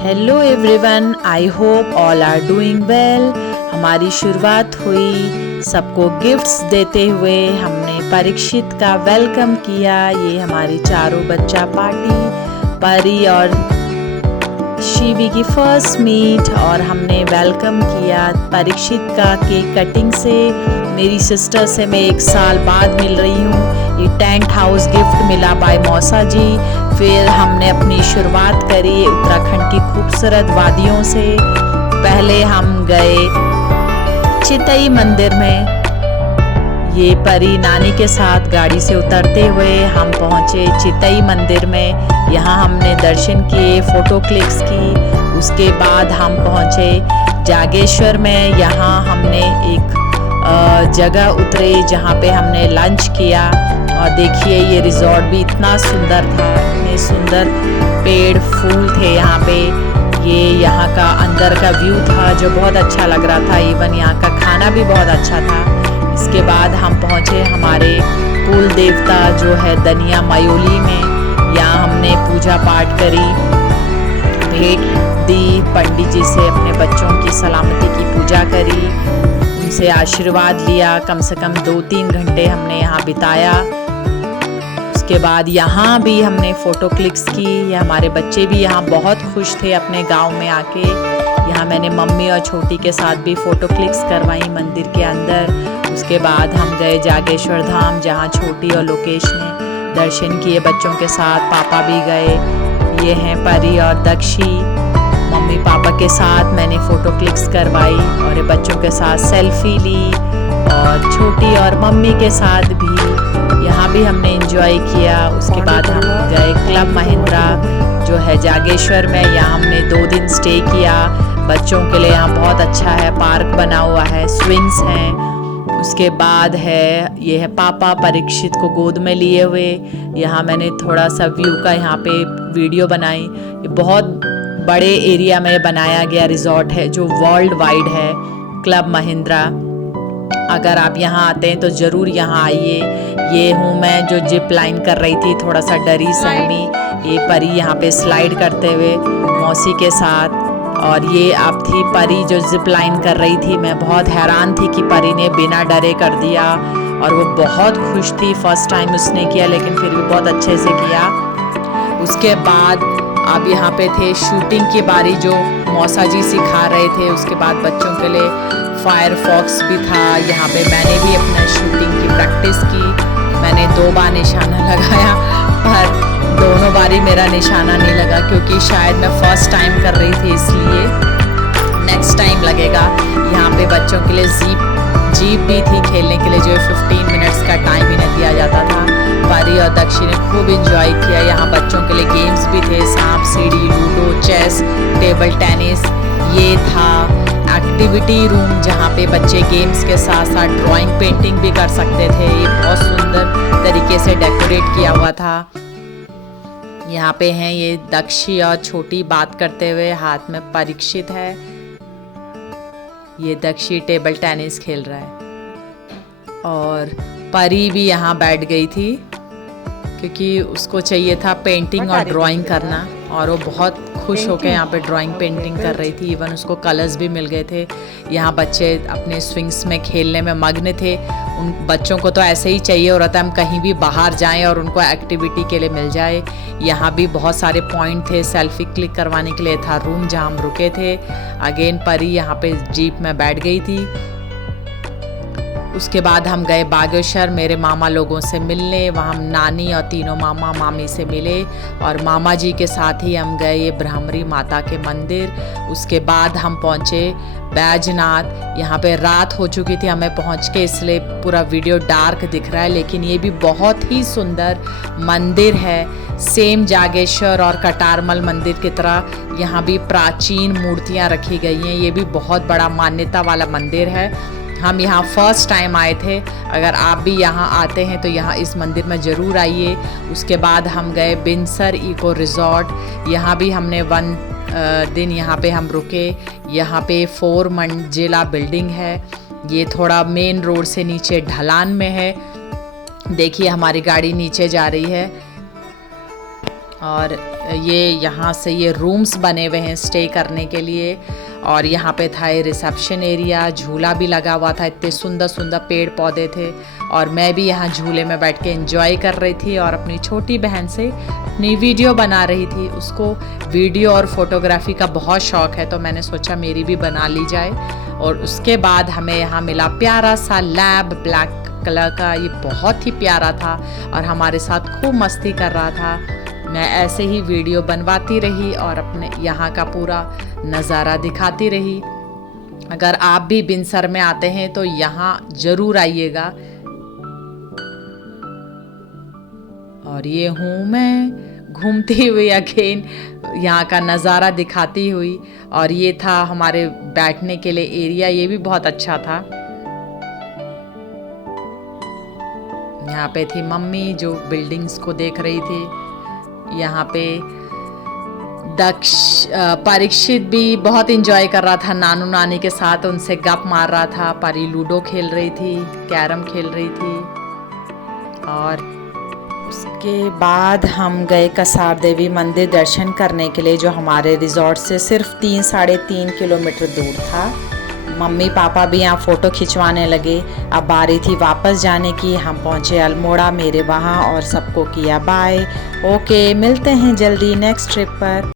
Hello everyone, I hope all are doing well. हमारी शुरुआत हुई सबको गिफ्ट्स देते हुए। हमने परीक्षित का वेलकम किया। ये हमारी चारों बच्चा पार्टी, परी और शिवी की फर्स्ट मीट, और हमने वेलकम किया परीक्षित का केक कटिंग से। मेरी सिस्टर से मैं 1 साल बाद मिल रही हूँ। ये टेंट हाउस गिफ्ट मिला बाय मौसा जी। फिर हमने अपनी शुरुआत करी उत्तराखंड की खूबसूरत वादियों से। पहले हम गए चितई मंदिर में। ये परी नानी के साथ गाड़ी से उतरते हुए हम पहुँचे चितई मंदिर में। यहाँ हमने दर्शन किए, फ़ोटो क्लिक्स की। उसके बाद हम पहुँचे जागेश्वर में। यहाँ हमने एक जगह उतरे जहाँ पे हमने लंच किया। और देखिए ये रिजॉर्ट भी इतना सुंदर था, इतने सुंदर पेड़ फूल थे यहाँ पे। ये यहाँ का अंदर का व्यू था जो बहुत अच्छा लग रहा था। इवन यहाँ का खाना भी बहुत अच्छा था। इसके बाद हम पहुँचे हमारे कुल देवता जो है दनिया मयोली में। यहाँ हमने पूजा पाठ करी, भेंट दी, पंडित जी से अपने बच्चों की सलामती की पूजा करी, उनसे आशीर्वाद लिया। कम से कम 2-3 घंटे हमने यहाँ बिताया। उसके बाद यहाँ भी हमने फ़ोटो क्लिक्स की। हमारे बच्चे भी यहाँ बहुत खुश थे अपने गांव में आके। यहाँ मैंने मम्मी और छोटी के साथ भी फ़ोटो क्लिक्स करवाई मंदिर के अंदर। उसके बाद हम गए जागेश्वर धाम, जहाँ छोटी और लोकेश ने दर्शन किए बच्चों के साथ। पापा भी गए। ये हैं परी और दक्षी। मम्मी पापा के साथ मैंने फ़ोटो क्लिक्स करवाई और ये बच्चों के साथ सेल्फी ली। और छोटी और मम्मी के साथ भी यहाँ भी हमने एंजॉय किया। उसके बाद हम गए क्लब महिंद्रा जो है जागेश्वर में। यहाँ हमने 2 दिन स्टे किया। बच्चों के लिए यहाँ बहुत अच्छा है, पार्क बना हुआ है, स्विंग्स हैं। उसके बाद है ये है पापा परीक्षित को गोद में लिए हुए। यहाँ मैंने थोड़ा सा व्यू का यहाँ पे वीडियो बनाई। ये बहुत बड़े एरिया में बनाया गया रिजॉर्ट है जो वर्ल्ड वाइड है, क्लब महिंद्रा। अगर आप यहाँ आते हैं तो ज़रूर यहाँ आइए। ये हूँ मैं जो जिप लाइन कर रही थी, थोड़ा सा डरी सहमी। ये परी यहाँ पे स्लाइड करते हुए मौसी के साथ। और ये अब थी परी जो जिप लाइन कर रही थी। मैं बहुत हैरान थी कि परी ने बिना डरे कर दिया और वो बहुत खुश थी। फर्स्ट टाइम उसने किया लेकिन फिर भी बहुत अच्छे से किया। उसके बाद अब यहाँ पे थे शूटिंग की बारी जो मौसा जी सिखा रहे थे। उसके बाद बच्चों के लिए फायर फॉक्स भी था। यहाँ पे मैंने भी अपना शूटिंग की प्रैक्टिस की। मैंने 2 बार निशाना लगाया पर दोनों बारी मेरा निशाना नहीं लगा क्योंकि शायद मैं फर्स्ट टाइम कर रही थी, इसलिए नेक्स्ट टाइम लगेगा। यहाँ पे बच्चों के लिए जीप भी थी खेलने के लिए, जो 15 मिनट्स का टाइम इन्हें दिया जाता था। परी और दक्षी ने खूब इंजॉय किया। यहाँ बच्चों के लिए गेम्स भी थे, सांप सीढ़ी, लूडो, चेस, टेबल टेनिस। ये था एक्टिविटी रूम जहाँ पे बच्चे गेम्स के साथ साथ ड्राइंग पेंटिंग भी कर सकते थे। ये बहुत सुंदर तरीके से डेकोरेट किया हुआ था। यहाँ पे हैं ये दक्षी और छोटी बात करते हुए, हाथ में परीक्षित है। ये दक्षी टेबल टेनिस खेल रहा है और परी भी यहाँ बैठ गई थी क्योंकि उसको चाहिए था पेंटिंग और ड्राइंग करना, और वो बहुत खुश होकर यहाँ पे ड्राइंग पेंटिंग कर रही थी। इवन उसको कलर्स भी मिल गए थे। यहाँ बच्चे अपने स्विंग्स में खेलने में मग्न थे। उन बच्चों को तो ऐसे ही चाहिए हो रहा था हम कहीं भी बाहर जाएं और उनको एक्टिविटी के लिए मिल जाए। यहाँ भी बहुत सारे पॉइंट थे, सेल्फी क्लिक करवाने के लिए था रूम जहाँ हम रुके थे। अगेन परी यहाँ पे जीप में बैठ गई थी। उसके बाद हम गए बागेश्वर मेरे मामा लोगों से मिलने। वहाँ हम नानी और तीनों मामा मामी से मिले और मामा जी के साथ ही हम गए ये ब्रह्मरी माता के मंदिर। उसके बाद हम पहुँचे बैजनाथ। यहाँ पे रात हो चुकी थी हमें पहुँच के, इसलिए पूरा वीडियो डार्क दिख रहा है, लेकिन ये भी बहुत ही सुंदर मंदिर है। सेम जागेश्वर और कटारमल मंदिर की तरह यहाँ भी प्राचीन मूर्तियाँ रखी गई हैं। ये भी बहुत बड़ा मान्यता वाला मंदिर है। हम यहाँ फर्स्ट टाइम आए थे। अगर आप भी यहाँ आते हैं तो यहाँ इस मंदिर में ज़रूर आइए। उसके बाद हम गए बिनसर इको रिज़ॉर्ट। यहाँ भी हमने 1 दिन यहाँ पे हम रुके। यहाँ पे 4 मंजिला बिल्डिंग है। ये थोड़ा मेन रोड से नीचे ढलान में है। देखिए हमारी गाड़ी नीचे जा रही है। और ये यहाँ से ये रूम्स बने हुए हैं स्टे करने के लिए। और यहाँ पे था ये रिसेप्शन एरिया, झूला भी लगा हुआ था, इतने सुंदर सुंदर पेड़ पौधे थे। और मैं भी यहाँ झूले में बैठ के एंजॉय कर रही थी और अपनी छोटी बहन से अपनी वीडियो बना रही थी। उसको वीडियो और फोटोग्राफी का बहुत शौक़ है, तो मैंने सोचा मेरी भी बना ली जाए। और उसके बाद हमें यहाँ मिला प्यारा सा लैब ब्लैक कलर का, ये बहुत ही प्यारा था और हमारे साथ खूब मस्ती कर रहा था। मैं ऐसे ही वीडियो बनवाती रही और अपने यहाँ का पूरा नज़ारा दिखाती रही। अगर आप भी बिनसर में आते हैं तो यहाँ ज़रूर आइएगा। और ये हूँ मैं घूमती हुई अगेन, यहाँ का नज़ारा दिखाती हुई। और ये था हमारे बैठने के लिए एरिया, ये भी बहुत अच्छा था। यहाँ पे थी मम्मी जो बिल्डिंग्स को देख रही थी। यहाँ पे परीक्षित भी बहुत इंजॉय कर रहा था नानू नानी के साथ, उनसे गप मार रहा था। परी लूडो खेल रही थी, कैरम खेल रही थी। और उसके बाद हम गए कसार देवी मंदिर दर्शन करने के लिए, जो हमारे रिजॉर्ट से सिर्फ 3-3.5 किलोमीटर दूर था। मम्मी पापा भी यहाँ फ़ोटो खिंचवाने लगे। अब बारी थी वापस जाने की। हम पहुँचे अल्मोड़ा मेरे वहाँ और सबको किया बाय। ओके, मिलते हैं जल्दी नेक्स्ट ट्रिप पर।